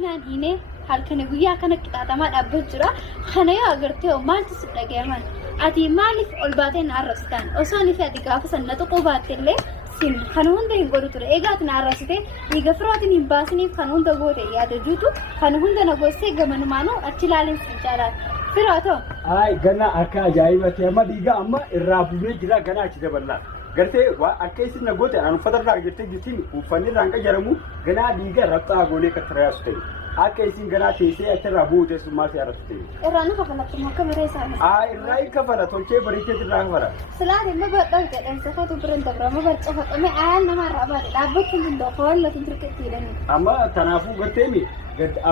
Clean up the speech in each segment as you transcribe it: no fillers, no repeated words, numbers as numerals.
binaan hiinee halkanii guyyaa kana qixaatamaa dhaabbatu jira. Kana yoo agartee maaltu si dhagayaman? Ati maaliif ol baatee na arrabsitan? Osoo ni ati gaafa sanna tokko baattellee sin kan hunda hin godhu ture. Egaa ati na arrabsite dhiiga firootiin hin baasiniif kan hunda goote yaada juutu kan hunda na goostee gamanumaanuu achi ilaaleen si jaalata. Firooto. Ay gana akka ajaa'ibati amma dhiiga amma irraa buunee jira gana achi daballaa. Gartee waa akka isin na goote aan uffata irraa jettee jirtiin uffanni irraan qayyaramu ganaa dhiiga rabxaa goonee kattaraasu ta'e. Akka isin ganaa teessee achirraa buutee summaa si arratu ta'e. Irraan kafalatti makka biree isaanii. Irraa kafala tolchee bareechee irraa kafala. Silaati amma badhaa jedhamsa fatu bireen dabra amma barcoofatame ayaan namarraa baate dhaabbachuun hundoo kawallatu turteetti jedhanii. Amma kanaafuu garteemi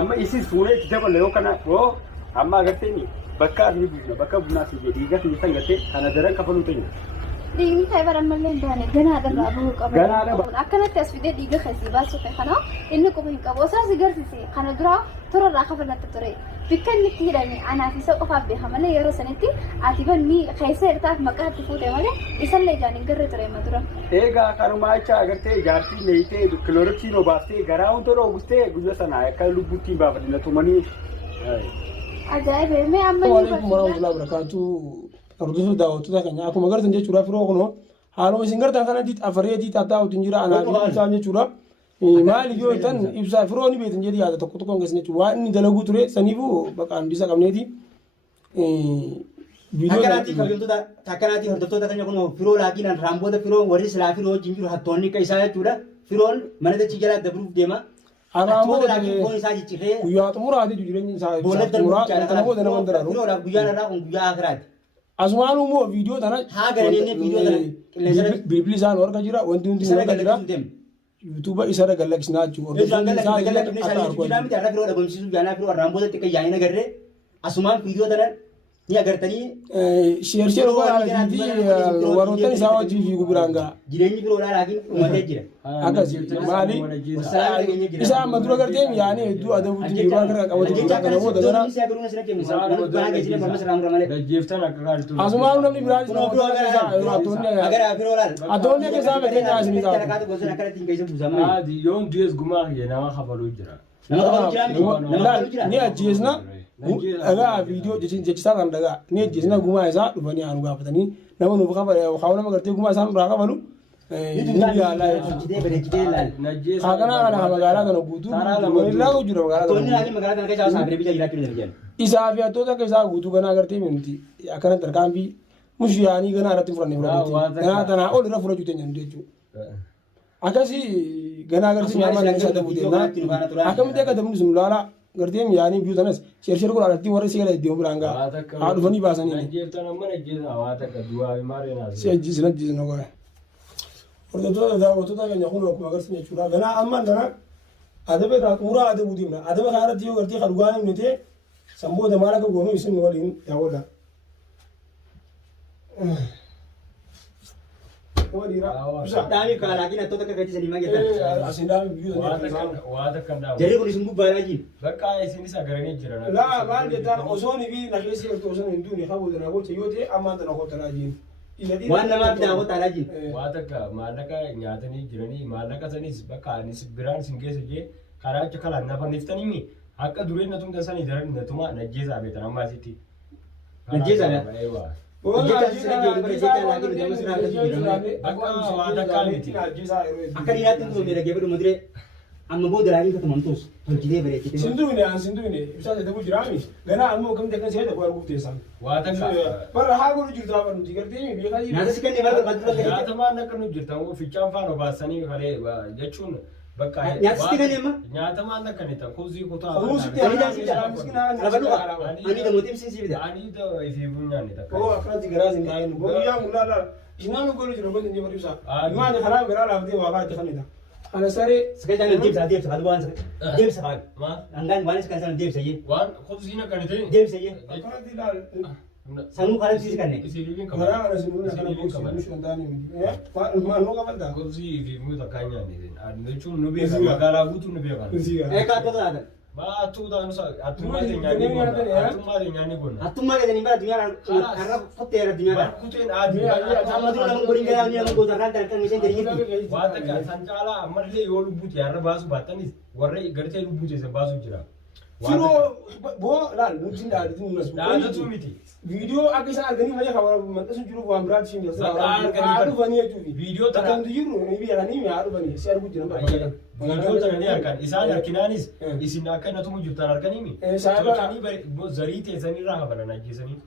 amma isin fuunee itti dabala yoo kana yoo amma garteemi bakka ni buuna bakka bunaa si jedhii gati san gartee kana daran kafaluu ta'e. Dhiigni ta'e barammallee hin taane ganaadha irraa bahuu qaba. Ganaadha. Akkanatti as fidee dhiiga kasii baasuu ta'e kana inni quba hin qabu. Osoo si garsiise kana duraa turarraa kafalatti ture. Bikka inni itti hidhame anaaf isa qofaaf beeka malee yeroo sanitti ati banni keessa hirtaaf maqaa itti fuute malee isallee ijaan hin garre ture amma dura. Egaa kanuma acha agartee jaartii leeyitee kilooritiin obaaftee garaa hunda roobustee guyyaa sana akka lubbuutti hin baafadina tumanii. Ajaa'iba mee amma ni Waalaikum warahmatullahi wabarakatuh. Ardusu daawwattoota keenya akkuma agartan jechuudha firoo kunoo haaluma isin gartan kanatti afareetii tattaa'uutiin jira anaaf ibsaan jechuudha. Maaliif yoo ta'an ibsaa firoo ni beekan jedhi yaada tokko tokkoon keessatti jechuudha waan inni dalaguu ture saniifuu bakka hambisa qabneeti. Akkanaatii hordoftoota keenya kun firoo laakiin raamboota firoo warri silaa firoo wajjin jiru hattoonni akka isaa jechuudha. Firoon mana dachii jalaa dabruuf deema. Anaammoo guyyaa xumuraati jireenyi isaa xumuraa kan booda nama daraaru. Firoodhaaf guyyaan irraa kun guyyaa akiraati. Asumaan immoo viidiyoo tana bilbilli isaan warqa jira wanti hundi warqa jira yuutuuba isa dagalaksnaa jechuudha. Asumaan viidiyoo tana ni agartanii sheershee warroottan isaa wajjin fiigu biraan ga'a. Jireenyi firoodhaa laakiin dhumatee jira. Akkasii maali isa amma dura gartee yaa'anii hedduu adabuutti jiru akka qabatu kana booda gara asumaan namni biraan attoonni akka isaa bakee nyaasanii taatu. Yoon du'es gumaa nama hafaluu jira. Ni ajjeesna dhagaa viidiyoo jechisaa kan dhagaa ni ajjeesna gumaa isaa dhufanii haanu gaafatanii nama nuuf kaa'u nama gartee gumaa isaan irraa kafalu ni yaalaa jechuudha. Haakanaa kana magaalaa kana guutuu irraa jira magaalaa kana. Isaa fi hattoota akka isaa guutuu ganaa gartee miti akkanatti tarkaanfii mushi yaanii ganaa irratti furannee fudhate ganaa tanaa ol irra fudhachuu teenya jechuudha. Akkasii ganaa gartee nyaamaa kan isa dabuu deemnaa akkamitti akka dabnu sun laalaa gartee yaanii biyyuu tanas sheershee godhaatti warra seera itti biraan ga'a haa dhufanii baasanii. Si ajjiisna goone. Hordoftoota daawwattoota keenya kun akkuma agarsiisan jechuudha. Ganaa ammaan kana adaba irraa xumuraa adabuu deemna. Adaba kana irratti yoo gartee kan dhugaa himne ta'e samboota maal akka goonuu isin waliin daawwadha. Dhaanii kaalaakiin hattoota akka gachiisanii mageetan. Asiin dhaanii biyyuu Jarri kun isin gubbaadhaa jiru. Bakka isinis agaranii jiran. laa maal jettaan osoon fi nageessi erga osoon hin duune qabuu danaa gocha yoo ta'e ammaan tana kottanaa jiru. Waan namaa bitaa kottanaa jiru. Waa takka maallaqa nyaatanii jiranii maallaqa sanis bakka anis biraan isin keessa jee karaa acha kalaan nafanniftanii akka dureen natumta sanii daran natuma najjeesaa beekan amma asitti. Najjeesaa akka dhiiraatti hin tuumne dhagee fedhu maduree amma booda laakiin katamantoos tolchitee bareechitee. Sinduune aan sinduune ibsaa jedhamu jiraami ganaa ammoo akkamitti akka seeta bu'aa guufteessan. Waa takka. Bara haa godhu jirtu haa nuti gartee beekaa jiru. Nyaata si kennee bara barbaadu nyaatamaan akka nu jirtan fichaan faana baasanii kalee jechuun bakka nyaata si kennee amma nyaatamaan akka ni ta'u kuusii kutaa. Kuusitti ani damootee ibsiin bida. Ani ifi bunyaanni takka. Oo akkanatti garaa sin taa'in guyyaa mul'aadha. Isnaan godhu jiru gosa inni baribsa. Maali karaa biraa laaftee waa baay'ee kanidha. Ana saree sekejaan deebisa kan waan deebisa kan angaan waan isa kan san deebisa jee waan kuusiin akka ni ta'e deebisa jee akkanatti ilaal. sanuu kan ibsiisi kanne Garaa kana sinduuna kana boosii bushu kan taa'anii miti. Maal nuu qabadda? kuusii fi muuta kaanyaan jechuun nu beekan magaalaa guutuu nu beekan. kaatota naadan Attummaa keenyaan ni qonna. Attummaa keessanii bara addunyaa har'a fotteera addunyaa. Kuteen aadii. Amma dura nama godhin garaa nama goota irraa kan isheen jedhanii. Waan takka san caalaa ammallee yoo lubbuuti har'a baasuu baattanis warra gartee lubbuu teessan baasuu jira. Firoo boo laal nuti dhaadatu nunas. Dhaadatu miti. Viidiyoo akka isaan arganii malee kan maxxansu jiru waan biraatti siin jira. Haa dhufanii jechuudha. Viidiyoo takka. Akkamtu jiru ni biyyatanii haa dhufanii si arguu jira. Viidiyoo takka ni argan isaan arginaanis isin akka inni tumu jirtan arganiimi. Tolchanii zarii teessanii irraa hafanan ajjeesanii.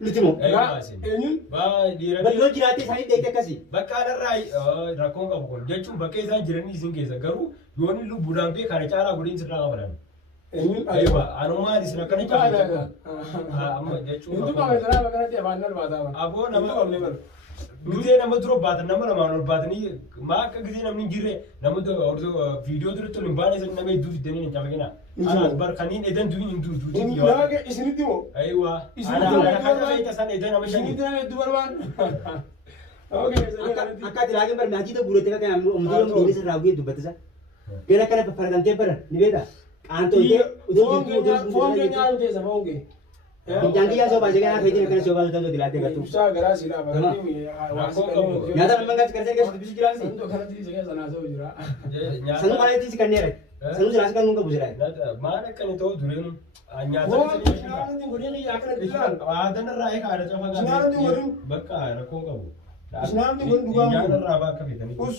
Nuti moo? Eenyuun? Bal'oo jiraatee isaanii dheedhe akkasii. Bakka kanarraa rakkoon qabu kun jechuun bakka isaan jiranii isin keessa garuu yoonni lubbuudhaan bee kana caalaa godhiin sirraa hafanan. Eenyuun? Anumaan isin akkana caalaa. Amma jechuun. Intu qabe sana bakka natti afaan nan baataa. Aboo nama gizee nama dura baatan nama lamaan ol baatanii maa akka gizee namni hin jirre nama viidiyoo duratti ol hin baane san nama hedduu fiddanii hin cabaqina. Anaan bar kaniin edan duwin hin duutu. Nama isinitti moo? Ayiwa. Anaan akka feeta san edan nama shanii. Isinitti nama hedduu barbaan. Akka tilaatiin bar naajita guuratee kan umdii umdii irraa bu'ee dubbatisa. Gara kana faradamtee bara ni beektaa? Foon keenya haala teessa foon kee. Jangan ya sobat jangan aku ini kan sobat itu dilatih kan tuh. Usaha gerak sih lah, berarti Nyata memang kan sekarang saya bisa jelas sih. untuk karena di sini sana so jira. Sanu mana itu sih kan dia. Sanu jelaskan muka busra. Mana kan itu dulu nyata. Oh, sekarang ini gue ini akan bilang. Ada nerai ada coba kan. Sekarang ini gue. Bakar aku kamu. Sekarang ini gue dua. Nyata raba kapitan. Us.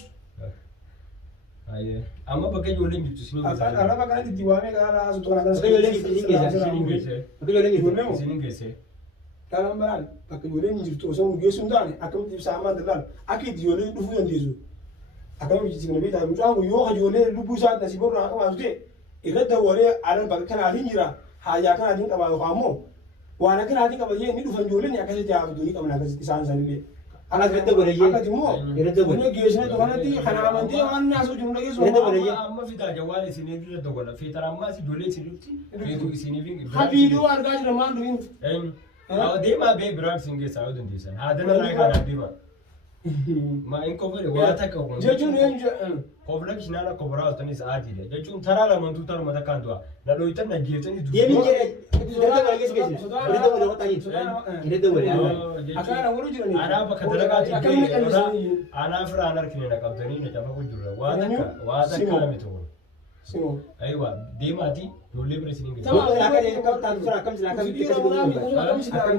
Aye. Amma pakai jualan gitu sini. Karena makanya di jiwanya karena suatu orang Pakai jualan gitu sini guys. Pakai jualan gitu. Sini guys. Kalau barang pakai jualan gitu osong gue sundan akan di sama dengan aki jualan itu yang disu. Akan di sini beda muncul aku yo jualan lubu saat nasi baru aku maksudnya. Ikat jualan alam pakai kan ahli jira. Hanya kan ahli kawan kamu. Wana kan ahli kawan ini dufan jualan ya kasih jawab dulu kamu nak kasih kisan sendiri. Anak kita boleh je. Anak cuma. Kita boleh. Punya gesnya tu kan nanti karena nanti orang masuk jumlah gesnya. Kita boleh je. Amma fita jawal sini dulu tu kalau fita ramah si jualan sini tu sini vingi. Video harga je ramah tu. Dia mah be berat singgih sahut dan desain. Ada nerai kan dia mah. Ma in cover wata ka kon. Jejun yang Kobra kisnala kobra utani saati de. Jejun tarala mantutar mata kantua. Na do itan na gietani du. Dia mikir kita boleh je sih. Kita boleh kota ini. Kita boleh. akan orang orang jual ni. Ana baka dalaga ti. Ana fira anar kine na kaptani na jafa ko jura. Wata ka mi to. Simo. Aywa dia mati dole presinin gitu. Sama akan yang kau tahu surah akan silakan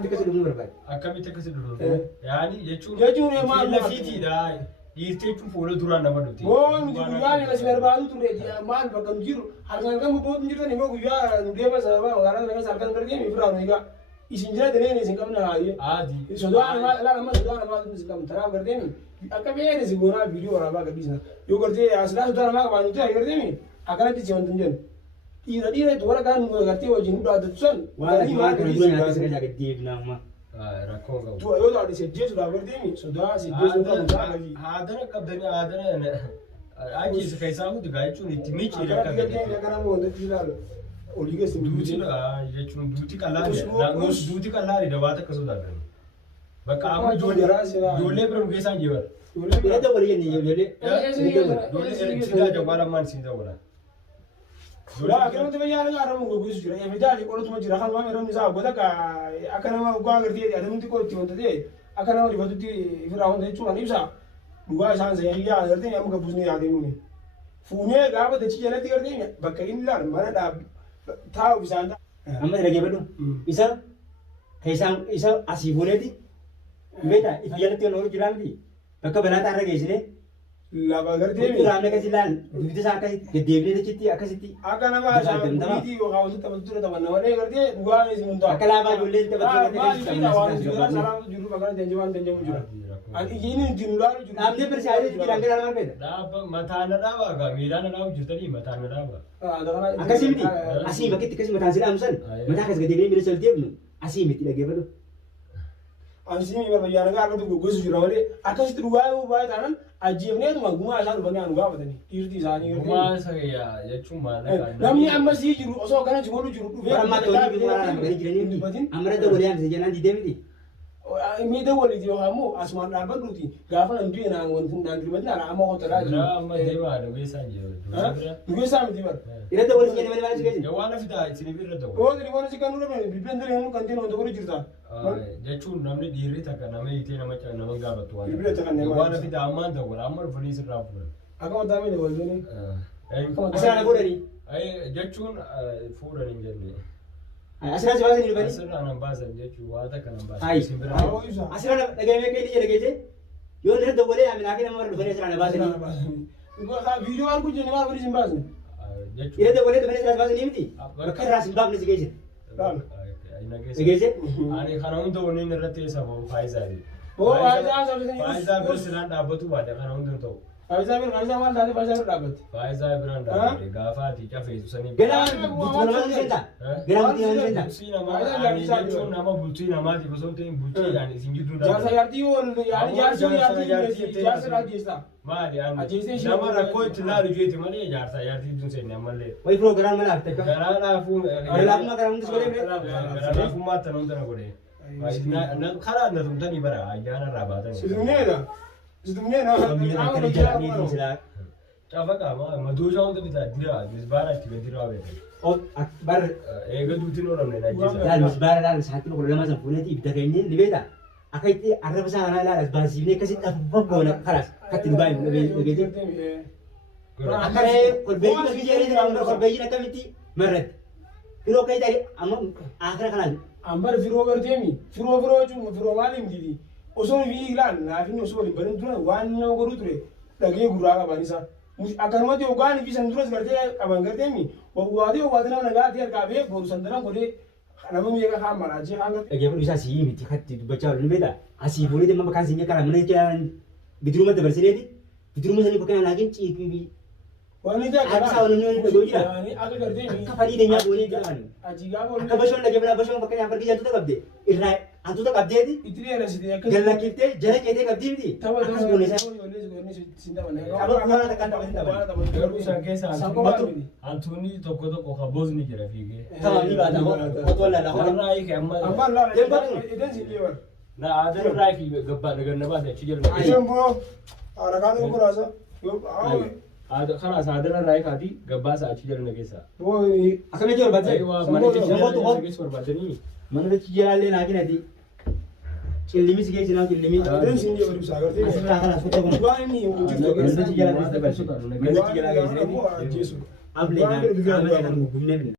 kita kasih dulu berbaik. Akan kita kasih dulu. Yani jejun. Jejun yang mana? Lafiti dah. Irte tu follow duran nama duti. Oh, ni juga ni masih berbalu tu dia mal bakam jiru. Harga kamu buat jiru ni mau gua dia masa apa orang mereka sarkan pergi mi fira ni ga. Isin jira dene ni singkam na hari. Adi. Sudah nama singkam tanah berarti ni. Akan biar ni sigona video orang apa bisa. Yo kerja asal sudah nama kawan tu akhir ni. Akan nanti jangan tunjuk. Ira itu orang kan ngerti wajib udah ada tuan. Wah, ni mah kerja ni saya jaga dia nama. Rakong Tu ayo dah disediakan sudah berarti ni. Sudah disediakan sudah lagi. Ada nak kapten ada nak. Aji sekaisa aku juga itu ni timi ciri Akan dia kan mau untuk jual. Oliga sih. Duti lah, ya cuma duti kalah ni. Ngus duti kalah ni, dah wata kesudah kan. Baka aku jual belum kesan jual. Kita boleh ni boleh. Jual sida jawala man sida wala. Sudah akhirnya tu bayar dengan orang mungkin guys sudah. Yang beda ni kalau cuma jirakan mami orang misal boda ka akan nama gua kerja dia ada mungkin kau tiun tu dia akan nama di batu ti firaun tu cuma ni bisa dua sangat saya ya kerja yang muka busnya ada ni. Punya gapa tu cik nanti kerja ni bakal ini lah mana dah tahu bisa anda. Amma lagi betul. Bisa kaisa asih boleh di. Beda, if jalan tu orang jiran di. Bakal benar tak ada guys ni. Laba kerja ni. Ramai kasi lan. Itu saya dia ni citi akan citi. Akan nama saya di kau tu teman tu teman nama ni kerja dua ni semuanya. Akan lama jual tempat jualan salam tu juru bakal janjian jura. Ini jumlah Namanya percaya di kirangka dalam apa? Dah mata nada apa? Mira nada ujur tadi mata nada apa? Akan sih miti. Asih bakit kasih mata hasil amsan. Mata kasih gede gede bila setiap nu. Asih miti lagi apa tu? Asih miti berbagai negara tu gugus jura wale. Akan situ dua itu baik tangan. Ajibnya tu mah guma asal banyak anu apa tadi? Irti sani. Guma saya ya cuma. Namanya amma sih juru. Osok kan cuma lu juru. Orang mati orang itu orang nak kerja ni. Amra tu boleh ambil jalan di dia miti. miidhaa waliiti yookaan immoo asumaan dhaabbaduuti gaafa nan du'e naan wanti naan dirmatti naan amma hotelaa jiru. Amma deemaa dhugeessaan jiru. Dhugeessaa miti bara. Irratti walitti jedhee malee maal si Waan fidaa isiniif irra ta'u. Oo tiri si kan nurra bibbeen ture nu kan tiin wanta godhu jirta. Jechuun namni dhiirri takka nama hiitee nama gaafatu waan. Bibbeen takka nama. Waan fidaa ammaan ta'u amma dhufanii sirraa fuudhan. Akka mataa miidha waliin. Asirraa godhanii. Jechuun fuudhan hin jenne. Asirraa si baasan hin bani. Asirraa nan baasan jechuun waa takka nan baasan. Ayi. Asirraa dhagahamee kee ija dhageesse yoo irra dabalee aminaa kee nama dhufanii asirraa na baasanii. Viidiyoo waan kun jenne maal fadhiis hin baasne. Irra dabalee dhufanii asirraa baasanii miti. Bakka irraa si hin baafne si geesse. Si geesse. Ani kana hunda waliin irratti eessa faayizaadhi. Faayizaa bira sinaan dhaabbatu baate kana hunda ta'u. Faayizaa maal taate faayizaa bira dhaabbate. Faayizaa biraan dhaabbate gaafaati cafeessu sanii. Ganaa bultii namaa ni seentaa. Ganaa bultii namaa ni seentaa. Bultii namaa jechuun nama bultii namaatiif osoo ta'in bultii yaani isin gidduu Jaarsa yaartii wal yaani jaarsa raajjeessaa. Maali nama rakkoo itti laalu jeeti malee jaarsa yaartii iddoo seenne ammallee. Wayi firoo garaan mana hafte akka. Garaa laafuu. Laafummaa garaa hundi godhee bire. Garaa laafummaa tan hunda na godhee. Karaa na tumtanii bara ayyaana irraa baatan. Sidumneedha. Sidumneedha. Cafa qaama madooshaa hunda bitaa dira misbaara itti gadiraa beekama. Bar Eega duutiin oolamne najjisa. laal misbaara laal sa'aatii tokko lama san fuuneeti ibda keenye ni beektaa. Akka itti arraba isaa kanaa laal as baasifnee akkasitti dhafufaggoona karaas akkatti dhugaa hin dhageesse. Akka kolbeeyyiin asii jedhee jira kolbeeyyiin akkamitti marratti. Firoo akka itti amma akira kanaan. Ambar firoo garteemi. Firoo jechuun firoo maaliif didi. Osoo fi ilaal naafni osoo waliin barin ture waan nama godhu ture dhagee gurraa qaban isa. Akkanumatti hoggaan fi san duras gartee qaban garteemi. Waatee nama nagaa ta'e harkaa bee boru sandaran godhee nama miidhagaa kaan maraachee kaan gartee. Dhagee fudhu isaa sii miti katti dubbachaa oolu ni beektaa. Asii fuulee deemaa bakka asiin karaa mana jecha bidiruma dabarsineeti. Bidiruma sanii bakka naagiin ciibii. Wanni ta'e Akka isaa waliin waliin dhagoo jira. Akka garteemi. Akka fadhii deenyaa boonee jedhaman. Achi gaafa waliin. Akka bashoon dhagee fudhaa bashoon bakka nyaata argee hantuuta qabde. Irraa hantuuta qabdeeti. Itti dheeressitee akka. Gallakiftee jala ceetee qabdii miti. Tapha boonee isaa. Garuu isaan keessaa hantuunni tokko kan boosni jira fiigee. Tamam baata otoo lala. Warraa hiike amma. Ammaan laala idan si dhiyeewwan. Na aadaa irraa hiike gabbaa naganna baate achi jalba. Isheen boo haarakaan tokko raasa. Kanaas aadaa irraa hiikaati gabbaasa achi jalna keessaa. Boo Akkana jiru barbaadde. Mana jecha barbaadanii. Mana jechi jalaallee naa kenati. Cillimi si geessi naa cillimi. idan si dhiyeewwan ibsaa gartee. Asirraa kanas fuuta kun. Waan inni hojjetu Mana jechi jalaallee dabarsu. Mana jechi jalaallee geessi. ajjeesu. Ablee naa. Ablee naa. Gumnee.